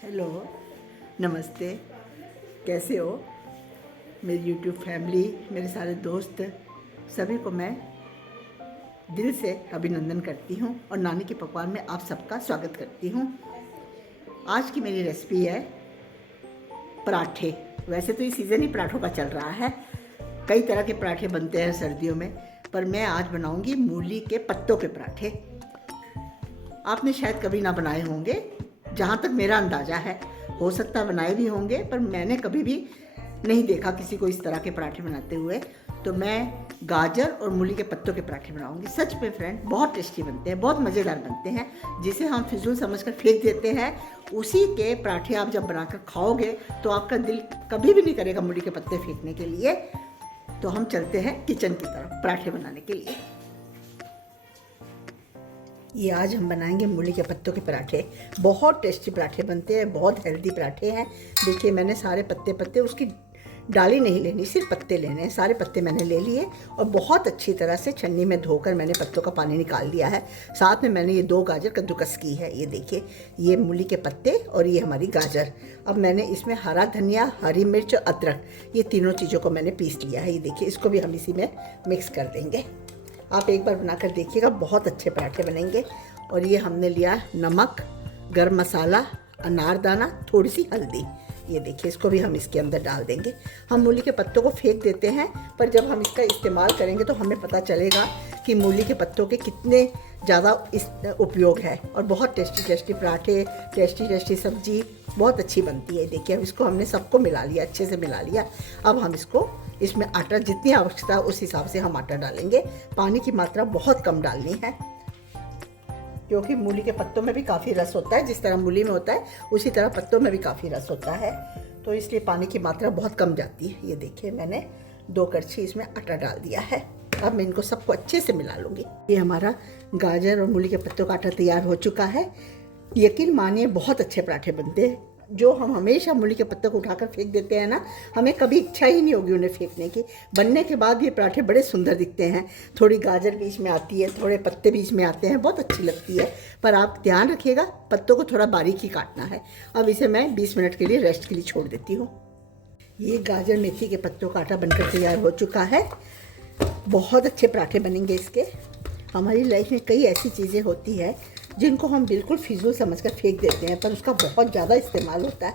Hello, नमस्ते। कैसे हो मेरी यूट्यूब फैमिली, मेरे सारे दोस्त, सभी को मैं दिल से अभिनंदन करती हूँ और नानी के पकवान में आप सबका स्वागत करती हूँ। आज की मेरी रेसिपी है पराठे। वैसे तो ये सीज़न ही पराठों का चल रहा है, कई तरह के पराठे बनते हैं सर्दियों में, पर मैं आज बनाऊँगी मूली के पत्तों के पराठे। आपने शायद कभी ना बनाए होंगे, जहाँ तक मेरा अंदाज़ा है। हो सकता बनाए भी होंगे, पर मैंने कभी भी नहीं देखा किसी को इस तरह के पराठे बनाते हुए। तो मैं गाजर और मूली के पत्तों के पराठे बनाऊंगी। सच में फ्रेंड, बहुत टेस्टी बनते हैं, बहुत मज़ेदार बनते हैं। जिसे हम फिजूल समझकर फेंक देते हैं, उसी के पराठे आप जब बनाकर खाओगे तो आपका दिल कभी भी नहीं करेगा मूली के पत्ते फेंकने के लिए। तो हम चलते हैं किचन की तरफ पराठे बनाने के लिए। ये आज हम बनाएंगे मूली के पत्तों के पराठे। बहुत टेस्टी पराठे बनते हैं, बहुत हेल्दी पराठे हैं। देखिए, मैंने सारे पत्ते उसकी डाली नहीं लेनी, सिर्फ पत्ते लेने हैं। सारे पत्ते मैंने ले लिए और बहुत अच्छी तरह से छन्नी में धोकर मैंने पत्तों का पानी निकाल दिया है। साथ में मैंने ये 2 गाजर कद्दूकस की है। ये देखिए, ये मूली के पत्ते और ये हमारी गाजर। अब मैंने इसमें हरा धनिया, हरी मिर्च और अदरक, ये तीनों चीज़ों को मैंने पीस लिया है। ये देखिए, इसको भी हम इसी में मिक्स कर देंगे। आप एक बार बनाकर देखिएगा, बहुत अच्छे पराठे बनेंगे। और ये हमने लिया नमक, गरम मसाला, अनारदाना, थोड़ी सी हल्दी। ये देखिए, इसको भी हम इसके अंदर डाल देंगे। हम मूली के पत्तों को फेंक देते हैं, पर जब हम इसका इस्तेमाल करेंगे तो हमें पता चलेगा कि मूली के पत्तों के कितने ज़्यादा इस उपयोग है। और बहुत टेस्टी टेस्टी पराठे, टेस्टी टेस्टी सब्जी बहुत अच्छी बनती है। देखिए, अब इसको हमने सबको मिला लिया, अच्छे से मिला लिया। अब हम इसमें आटा, जितनी आवश्यकता है उस हिसाब से हम आटा डालेंगे। पानी की मात्रा बहुत कम डालनी है, क्योंकि मूली के पत्तों में भी काफ़ी रस होता है। जिस तरह मूली में होता है, उसी तरह पत्तों में भी काफ़ी रस होता है, तो इसलिए पानी की मात्रा बहुत कम जाती है। ये देखिए, मैंने 2 कड़छी इसमें आटा डाल दिया है। अब मैं इनको सबको अच्छे से मिला लूँगी। ये हमारा गाजर और मूली के पत्तों का आटा तैयार हो चुका है। यकीन मानिए, बहुत अच्छे पराठे बनते हैं। जो हम हमेशा मूली के पत्तों को उठाकर फेंक देते हैं ना, हमें कभी इच्छा ही नहीं होगी उन्हें फेंकने की। बनने के बाद ये पराठे बड़े सुंदर दिखते हैं। थोड़ी गाजर बीच में आती है, थोड़े पत्ते बीच में आते हैं, बहुत अच्छी लगती है। पर आप ध्यान रखिएगा, पत्तों को थोड़ा बारीक ही काटना है। अब इसे मैं 20 मिनट के लिए रेस्ट के लिए छोड़ देती हूँ। ये गाजर मेथी के पत्तों का आटा बनकर तैयार हो चुका है। बहुत अच्छे पराठे बनेंगे इसके। हमारी लाइफ में कई ऐसी चीज़ें होती है जिनको हम बिल्कुल फिजूल समझकर फेंक देते हैं, पर उसका बहुत ज़्यादा इस्तेमाल होता है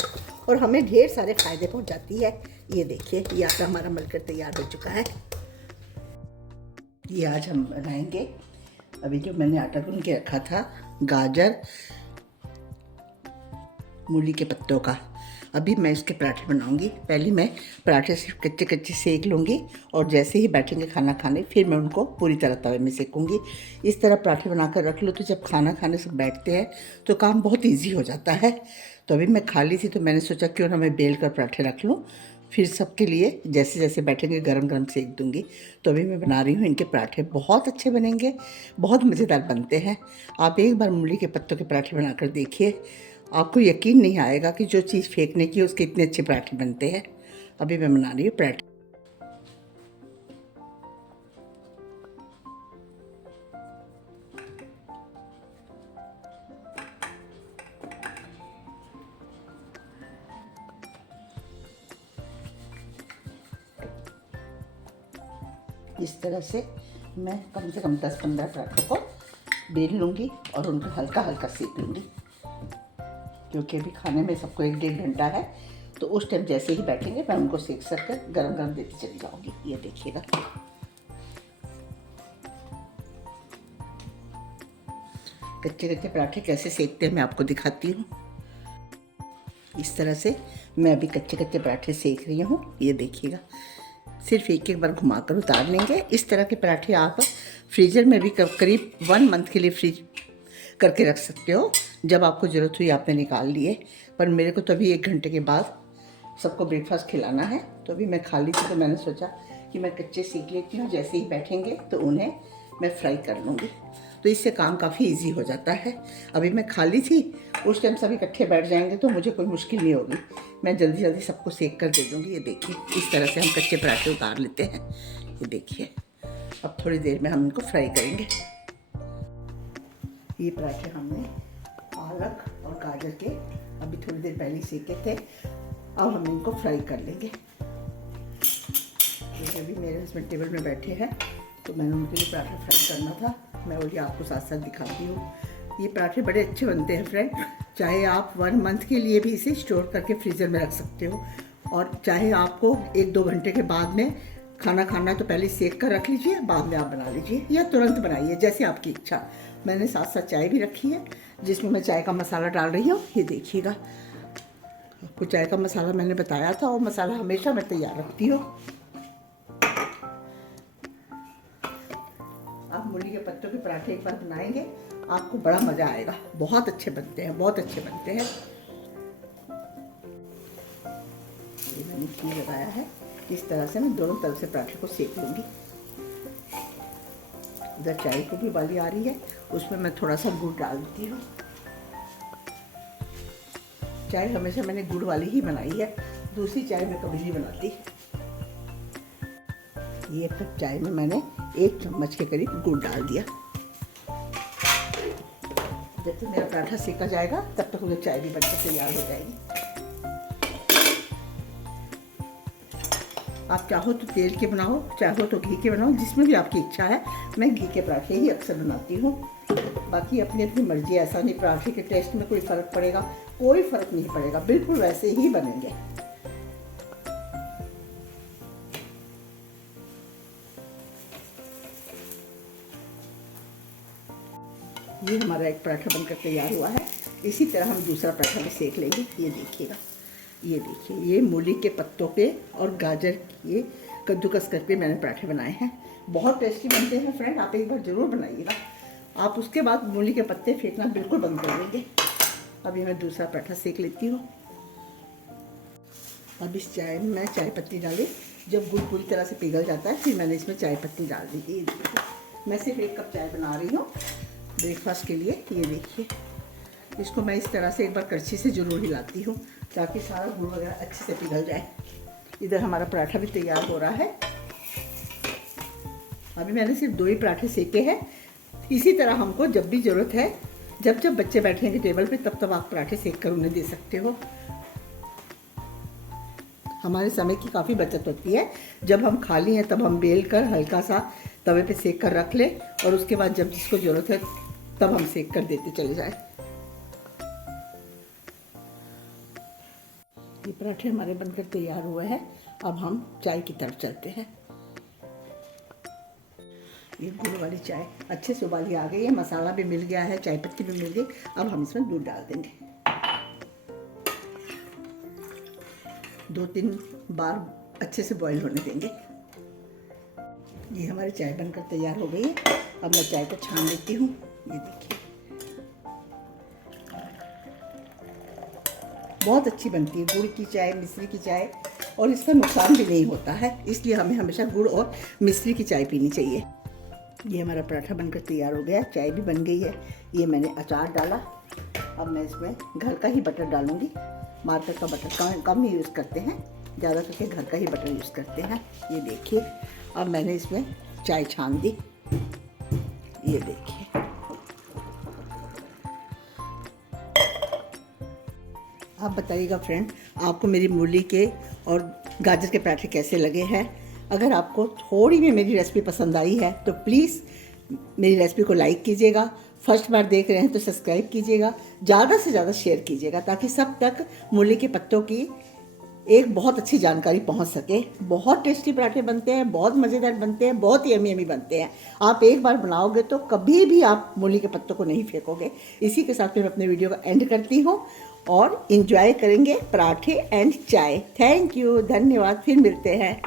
और हमें ढेर सारे फ़ायदे पहुंचाती है। ये देखिए, ये आटा हमारा मलकर तैयार हो चुका है। ये आज हम बनाएंगे, अभी जो मैंने आटा गूंद के रखा था, गाजर मूली के पत्तों का। अभी मैं इसके पराठे बनाऊंगी। पहले मैं पराठे सिर्फ कच्चे कच्चे सेक लूँगी और जैसे ही बैठेंगे खाना खाने, फिर मैं उनको पूरी तरह तवे में सेकूँगी। इस तरह पराठे बनाकर रख लो तो जब खाना खाने सब बैठते हैं तो काम बहुत ईजी हो जाता है। तो अभी मैं खाली थी तो मैंने सोचा क्यों ना मैं बेल कर पराठे रख लूँ, फिर सबके लिए जैसे जैसे बैठेंगे गरम गरम सेक दूँगी। तो अभी मैं बना रही हूँ इनके पराठे। बहुत अच्छे बनेंगे, बहुत मज़ेदार बनते हैं। आप एक बार मूली के पत्तों के पराठे बनाकर देखिए, आपको यकीन नहीं आएगा कि जो चीज़ फेंकने की उसके इतने अच्छे पराठे बनते हैं। अभी मैं बना रही हूँ पराठे। इस तरह से मैं कम से कम 10-15 पराठों को बेल लूँगी और उनको हल्का हल्का सेक लूँगी, क्योंकि अभी खाने में सबको 1-1.5 घंटा है। तो उस टाइम जैसे ही बैठेंगे मैं उनको सेक कर गरम गरम देती चली जाऊँगी। ये देखिएगा, कच्चे कच्चे पराठे कैसे सेकते हैं मैं आपको दिखाती हूँ। इस तरह से मैं अभी कच्चे कच्चे पराठे सेक रही हूँ। ये देखिएगा, सिर्फ एक एक बार घुमाकर उतार लेंगे। इस तरह के पराठे आप फ्रीज़र में भी करीब 1 मंथ के लिए फ्रीज करके रख सकते हो। जब आपको ज़रूरत हुई आपने निकाल लिए। पर मेरे को तो अभी 1 घंटे के बाद सबको ब्रेकफास्ट खिलाना है, तो अभी मैं खाली थी तो मैंने सोचा कि मैं कच्चे सीख लेती हूँ। जैसे ही बैठेंगे तो उन्हें मैं फ्राई कर लूँगी, तो इससे काम काफ़ी इजी हो जाता है। अभी मैं खाली थी, उस टाइम सभी इकट्ठे बैठ जाएंगे तो मुझे कोई मुश्किल नहीं होगी। मैं जल्दी जल्दी सबको सेक कर दे दूँगी। ये देखिए, इस तरह से हम कच्चे पराठे उतार लेते हैं। ये देखिए, अब थोड़ी देर में हम इनको फ्राई करेंगे। ये पराठे हमने पालक और गाजर के अभी थोड़ी देर पहले सेके थे। अब हम इनको फ्राई कर लेंगे। तो अभी मेरे हस्बैंड टेबल में बैठे हैं तो मैंने उनके लिए पराठा फ्राई करना था। मैं बोली आपको साथ साथ दिखाती हूँ। ये पराठे बड़े अच्छे बनते हैं फ्रेंड। चाहे आप 1 मंथ के लिए भी इसे स्टोर करके फ्रीज़र में रख सकते हो, और चाहे आपको 1-2 घंटे के बाद में खाना खाना है तो पहले सेक कर रख लीजिए, बाद में आप बना लीजिए, या तुरंत बनाइए जैसे आपकी इच्छा। मैंने साथ साथ चाय भी रखी है जिसमें मैं चाय का मसाला डाल रही हूँ। ये देखिएगा, आपको चाय का मसाला मैंने बताया था, और मसाला हमेशा मैं तैयार रखती हूँ। आप मूली के पत्तों के पराठे एक बार बनाएंगे, आपको बड़ा मज़ा आएगा। बहुत अच्छे बनते हैं, बहुत अच्छे बनते हैं। ये मैंने घी लगाया है, इस तरह से मैं दोनों तरफ से पराठे को सेक लूँगी। इधर चाय की भी वाली आ रही है, उसमें मैं थोड़ा सा गुड़ डाल देती हूँ। चाय हमेशा मैंने गुड़ वाली ही बनाई है, दूसरी चाय मैं कभी नहीं बनाती। ये कप चाय में मैंने 1 चम्मच के करीब गुड़ डाल दिया। जब तक मेरा पराठा सेका जाएगा तब तक मुझे चाय भी बनकर तैयार हो जाएगी। आप चाहो तो तेल के बनाओ, चाहो तो घी के बनाओ, जिसमें भी आपकी इच्छा है। मैं घी के पराठे ही अक्सर बनाती हूँ। बाकी अपनी अपनी मर्जी, ऐसा नहीं पराठे के टेस्ट में कोई फ़र्क पड़ेगा, कोई फ़र्क नहीं पड़ेगा, बिल्कुल वैसे ही बनेंगे। ये हमारा एक पराठा बनकर तैयार हुआ है। इसी तरह हम दूसरा पराठा भी सेक लेंगे। ये देखिएगा, ये देखिए, ये मूली के पत्तों पे और गाजर के कद्दूकस करके मैंने पराठे बनाए हैं। बहुत टेस्टी बनते हैं फ्रेंड, आप एक बार ज़रूर बनाइएगा। आप उसके बाद मूली के पत्ते फेंकना बिल्कुल बंद कर देंगे। अभी मैं दूसरा पराठा सेक लेती हूँ। अब इस चाय में मैं चाय पत्ती डाली। जब गुड़ पूरी तरह से पिघल जाता है फिर मैंने इसमें चाय पत्ती डाल दी। ये देखिए, मैं सिर्फ 1 कप चाय बना रही हूँ ब्रेकफास्ट के लिए। ये देखिए, इसको मैं इस तरह से एक बार कड़छी से ज़रूर हिलाती हूँ ताकि सारा गुड़ वगैरह अच्छे से पिघल जाए। इधर हमारा पराठा भी तैयार हो रहा है। अभी मैंने सिर्फ 2 ही पराठे सेके हैं। इसी तरह हमको जब भी ज़रूरत है, जब जब बच्चे बैठेंगे टेबल पे, तब तब आप पराठे सेक कर उन्हें दे सकते हो। हमारे समय की काफ़ी बचत होती है। जब हम खाली हैं तब हम बेल कर हल्का सा तवे पे सेक कर रख लें, और उसके बाद जब जिसको ज़रूरत है तब हम सेक कर देते चले जाएं। ये पराठे हमारे बनकर तैयार हुए हैं। अब हम चाय की तरफ चलते हैं। ये गुड़ वाली चाय अच्छे से उबाली आ गई है, मसाला भी मिल गया है, चाय पत्ती भी मिल गई। अब हम इसमें दूध डाल देंगे। 2-3 बार अच्छे से बॉईल होने देंगे। ये हमारी चाय बनकर तैयार हो गई है। अब मैं चाय को छान लेती हूँ। ये देखिए, बहुत अच्छी बनती है गुड़ की चाय, मिश्री की चाय, और इसका नुकसान भी नहीं होता है, इसलिए हमें हमेशा गुड़ और मिश्री की चाय पीनी चाहिए। ये हमारा पराठा बनकर तैयार हो गया, चाय भी बन गई है। ये मैंने अचार डाला। अब मैं इसमें घर का ही बटर डालूँगी। मार्केट का बटर कम ही यूज़ करते हैं, ज़्यादा करके घर का ही बटर यूज़ करते हैं। ये देखिए, अब मैंने इसमें चाय छान दी। ये देखिए, आप बताइएगा फ्रेंड, आपको मेरी मूली के और गाजर के पराठे कैसे लगे हैं। अगर आपको थोड़ी भी मेरी रेसिपी पसंद आई है तो प्लीज़ मेरी रेसिपी को लाइक कीजिएगा। फर्स्ट बार देख रहे हैं तो सब्सक्राइब कीजिएगा, ज़्यादा से ज़्यादा शेयर कीजिएगा ताकि सब तक मूली के पत्तों की एक बहुत अच्छी जानकारी पहुंच सके। बहुत टेस्टी पराठे बनते हैं, बहुत मज़ेदार बनते हैं, बहुत यमी यमी बनते हैं। आप एक बार बनाओगे तो कभी भी आप मूली के पत्तों को नहीं फेंकोगे। इसी के साथ मैं अपने वीडियो का एंड करती हूँ और इंजॉय करेंगे पराठे एंड चाय। थैंक यू, धन्यवाद, फिर मिलते हैं।